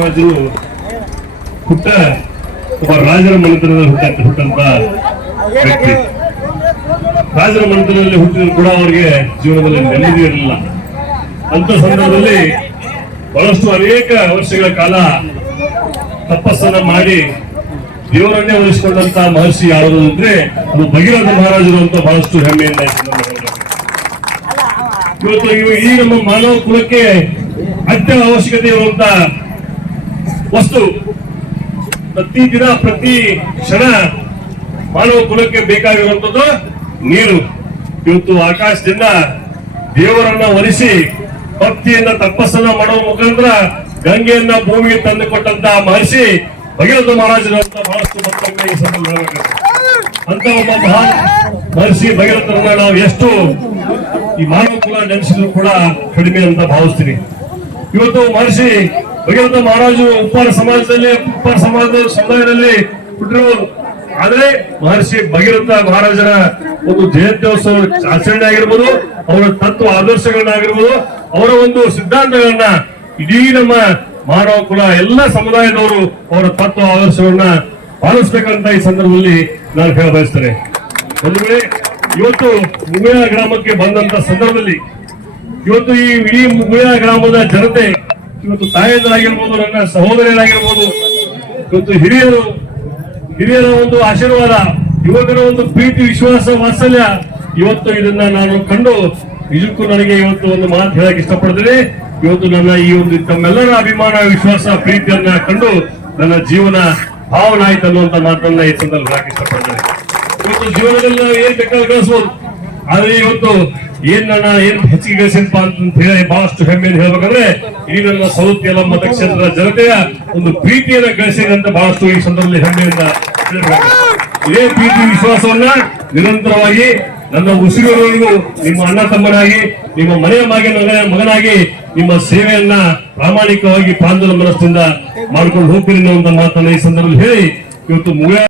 ಮಹಾರಾಜರು ಹುಟ್ಟ, ಒಬ್ಬ ರಾಜರ ಮನೆತನದ ಹುಟ್ಟ, ಹುಟ್ಟಂತ ವ್ಯಕ್ತಿ ರಾಜರ ಮನೆತನದಲ್ಲಿ ಹುಟ್ಟಿದ್ರು ಕೂಡ ಅವರಿಗೆ ಜೀವನದಲ್ಲಿ ನೆಮ್ಮದಿ ಇರಲಿಲ್ಲ ಅಂತ ಸಂದರ್ಭದಲ್ಲಿ ಬಹಳಷ್ಟು ಅನೇಕ ವರ್ಷಗಳ ಕಾಲ ತಪಸ್ಸನ್ನ ಮಾಡಿ ದೇವರನ್ನೇ ಉಳಿಸಿಕೊಂಡಂತ ಮಹರ್ಷಿ ಯಾವುದು ಅಂದ್ರೆ ಅದು ಭಗೀರಥ ಮಹಾರಾಜರು ಅಂತ ಬಹಳಷ್ಟು ಹೆಮ್ಮೆಯಿಂದ. ಇವತ್ತು ಇವು- ಈ ನಮ್ಮ ಮಾನವ ಕುಲಕ್ಕೆ ಅತ್ಯಂತ ಅವಶ್ಯಕತೆ ಇರುವಂತ ವಸ್ತು ಪ್ರತಿ ದಿನ, ಪ್ರತಿ ಕ್ಷಣ ಮಾನವ ಕುಲಕ್ಕೆ ಬೇಕಾಗಿರುವಂತದ್ದು ನೀರು ಇವತ್ತು ಆಕಾಶದಿಂದ ದೇವರನ್ನ ಒಲಿಸಿ ಭಕ್ತಿಯನ್ನ ತಪಸ್ಸನ್ನ ಮಾಡುವ ಮುಖಾಂತರ ಗಂಗೆಯನ್ನ ಭೂಮಿಗೆ ತಂದು ಕೊಟ್ಟಂತ ಮಹರ್ಷಿ ಭಗೀರಥ ಮಹಾರಾಜರಂತ ಬಹಳಷ್ಟು ಭಕ್ತರನ್ನ ಈ ಸಂದರ್ಭದಲ್ಲಿ. ಅಂತ ಒಬ್ಬ ಮಹಾನ್ ಮಹರ್ಷಿ ಭಗೀರಥರನ್ನ ನಾವು ಎಷ್ಟು ಈ ಮಾನವ ಕುಲ ನೆನೆಸಿದ್ರು ಕೂಡ ಕಡಿಮೆ ಅಂತ ಭಾವಿಸ್ತೀನಿ ಇವತ್ತು ಮಹರ್ಷಿ ಭಗೀರಥ ಮಹಾರಾಜು ಉಪ್ಪಾರ ಸಮಾಜದಲ್ಲಿ, ಉಪ್ಪಾರ ಸಮಾಜದ ಸಮುದಾಯದಲ್ಲಿ ಹುಟ್ಟಿರುವರು ಆದ್ರೆ ಮಹರ್ಷಿ ಭಗೀರಥ ಮಹಾರಾಜರ ಒಂದು ಜಯಂತ್ಯೋತ್ಸವ ಆಚರಣೆ ಆಗಿರ್ಬೋದು, ಅವರ ತತ್ವ ಆದರ್ಶಗಳನ್ನಾಗಿರ್ಬೋದು, ಅವರ ಒಂದು ಸಿದ್ಧಾಂತಗಳನ್ನ ಇಡೀ ನಮ್ಮ ಮಾನವ ಕುಲ, ಎಲ್ಲ ಸಮುದಾಯದವರು ಅವರ ತತ್ವ ಆದರ್ಶಗಳನ್ನ ಪಾಲಿಸ್ಬೇಕಂತ ಈ ಸಂದರ್ಭದಲ್ಲಿ ನಾನು ಹೇಳ ಬಯಸ್ತೇನೆ ಒಂದು ಇವತ್ತು ಮುಗಿಯ ಗ್ರಾಮಕ್ಕೆ ಬಂದಂತ ಸಂದರ್ಭದಲ್ಲಿ ಇವತ್ತು ಈ ಇಡೀ ಮುಗಿಯ ಗ್ರಾಮದ ಜನತೆ ಇವತ್ತು ತಾಯಂದರಾಗಿರ್ಬೋದು, ನನ್ನ ಸಹೋದರಿಯರಾಗಿರ್ಬೋದು, ಇವತ್ತು ಹಿರಿಯರು, ಹಿರಿಯರ ಒಂದು ಆಶೀರ್ವಾದ ಯುವಕರ ಒಂದು ಪ್ರೀತಿ, ವಿಶ್ವಾಸ, ವಾತ್ಸಲ್ಯ, ಇವತ್ತು ಇದನ್ನ ನಾನು ಕಂಡು ನಿಜಕ್ಕೂ ನನಗೆ ಇವತ್ತು ಒಂದು ಮಾತು ಹೇಳಕ್ ಇಷ್ಟಪಡ್ತೀನಿ. ಇವತ್ತು ನನ್ನ ಈ ಒಂದು ತಮ್ಮೆಲ್ಲರ ಅಭಿಮಾನ, ವಿಶ್ವಾಸ, ಪ್ರೀತಿಯನ್ನ ಕಂಡು ನನ್ನ ಜೀವನ ಭಾವನ ಆಯ್ತು ಅನ್ನುವಂತ ಮಾತನ್ನ ಈ ಸಂದರ್ಭ ಹಾಕಿ ಇಷ್ಟಪಡ್ತೇನೆ. ಇವತ್ತು ಜೀವನದಲ್ಲಿ ಏನ್ ಬೇಕಾದ್ರೂ ಕಳಿಸ್ಬೋದು. ಆದ್ರೆ ಇವತ್ತು ಏನ್ ನನ್ನ ಏನ್ ಹೆಚ್ಚಿಗೆ ಗಳಿಸಿನಪ್ಪ ಅಂತ ಹೇಳಿ ಬಹಳಷ್ಟು ಹೆಮ್ಮೆಯಿಂದ ಹೇಳ್ಬೇಕಂದ್ರೆ ಈ ನನ್ನ ಸೌತ್ ಎಲ್ಲ ಮತಕ್ಷೇತ್ರದ ಜನತೆಯ ಒಂದು ಪ್ರೀತಿಯನ್ನ ಗಳಿಸಿದೆ ಅಂತ ಬಹಳಷ್ಟು ಈ ಸಂದರ್ಭದಲ್ಲಿ ಹೆಮ್ಮೆಯಿಂದ. ಇದೇ ಪ್ರೀತಿ ವಿಶ್ವಾಸವನ್ನ ನಿರಂತರವಾಗಿ ನನ್ನ ಉಸಿರುವವರೆಗೂ ನಿಮ್ಮ ಅಣ್ಣ ತಮ್ಮನಾಗಿ, ನಿಮ್ಮ ಮನೆಯ ಮಗನ, ಮಗನಾಗಿ ನಿಮ್ಮ ಸೇವೆಯನ್ನ ಪ್ರಾಮಾಣಿಕವಾಗಿ ಪ್ರಾಂಜಲ ಮನಸ್ಸಿಂದ ಮಾಡ್ಕೊಂಡು ಹೋಗ್ತೀನಿ ಒಂದು ಮಾತನ್ನ ಈ ಸಂದರ್ಭದಲ್ಲಿ ಹೇಳಿ, ಇವತ್ತು ಮುಗಿಯ